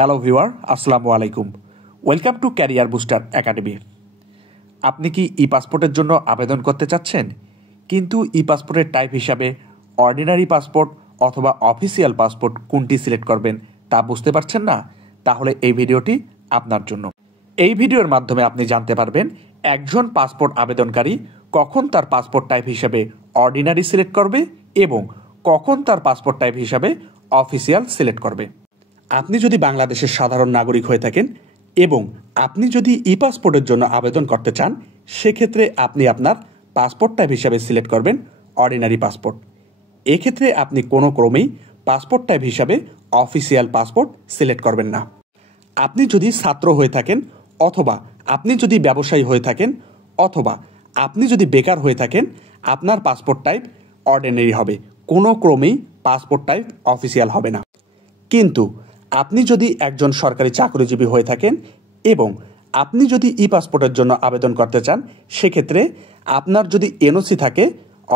Hello viewer, আসসালামু আলাইকুম। Welcome to career booster academy. আপনি কি ই পাসপোর্টের জন্য আবেদন করতে চাচ্ছেন, কিন্তু ই পাসপোর্টের টাইপ হিসাবে অর্ডিনারি পাসপোর্ট অথবা অফিসিয়াল পাসপোর্ট কোনটি সিলেক্ট করবেন তা বুঝতে পারছেন না? তাহলে এই ভিডিওটি আপনার জন্য। এই ভিডিওর মাধ্যমে আপনি জানতে পারবেন একজন পাসপোর্ট আবেদনকারী কখন তার পাসপোর্ট টাইপ হিসাবে অর্ডিনারি সিলেক্ট করবে এবং কখন তার পাসপোর্ট টাইপ হিসাবে অফিসিয়াল সিলেক্ট করবে। আপনি যদি বাংলাদেশের সাধারণ নাগরিক হয়ে থাকেন এবং আপনি যদি ই পাসপোর্টের জন্য আবেদন করতে চান, সেক্ষেত্রে আপনি আপনার পাসপোর্ট টাইপ হিসাবে সিলেক্ট করবেন অর্ডিনারি পাসপোর্ট। এক্ষেত্রে আপনি কোনো ক্রমেই পাসপোর্ট টাইপ হিসাবে অফিসিয়াল পাসপোর্ট সিলেক্ট করবেন না। আপনি যদি ছাত্র হয়ে থাকেন, অথবা আপনি যদি ব্যবসায়ী হয়ে থাকেন, অথবা আপনি যদি বেকার হয়ে থাকেন, আপনার পাসপোর্ট টাইপ অর্ডিনারি হবে, কোনো ক্রমেই পাসপোর্ট টাইপ অফিসিয়াল হবে না। কিন্তু আপনি যদি একজন সরকারি চাকরিজীবী হয়ে থাকেন এবং আপনি যদি ই পাসপোর্টের জন্য আবেদন করতে চান, সেক্ষেত্রে আপনার যদি এনওসি থাকে,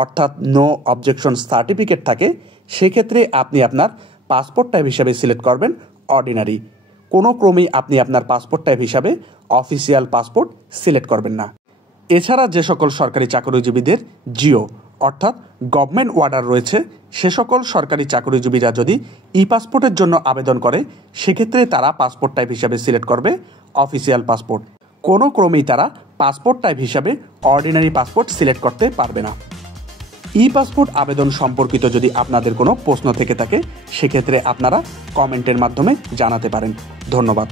অর্থাৎ নো অবজেকশন সার্টিফিকেট থাকে, সেক্ষেত্রে আপনি আপনার পাসপোর্ট টাইপ হিসাবে সিলেক্ট করবেন অর্ডিনারি। কোনো ক্রমেই আপনি আপনার পাসপোর্ট টাইপ হিসাবে অফিসিয়াল পাসপোর্ট সিলেক্ট করবেন না। এছাড়া যে সকল সরকারি চাকরিজীবীদের জিও অর্থাৎ গভর্নমেন্ট অর্ডার রয়েছে, সে সকল সরকারি চাকরিজীবীরা যদি ই পাসপোর্টের জন্য আবেদন করে, সেক্ষেত্রে তারা পাসপোর্ট টাইপ হিসাবে সিলেক্ট করবে অফিসিয়াল পাসপোর্ট। কোনো ক্রমেই তারা পাসপোর্ট টাইপ হিসাবে অর্ডিনারি পাসপোর্ট সিলেক্ট করতে পারবে না। ই পাসপোর্ট আবেদন সম্পর্কিত যদি আপনাদের কোনো প্রশ্ন থেকে থাকে, সেক্ষেত্রে আপনারা কমেন্টের মাধ্যমে জানাতে পারেন। ধন্যবাদ।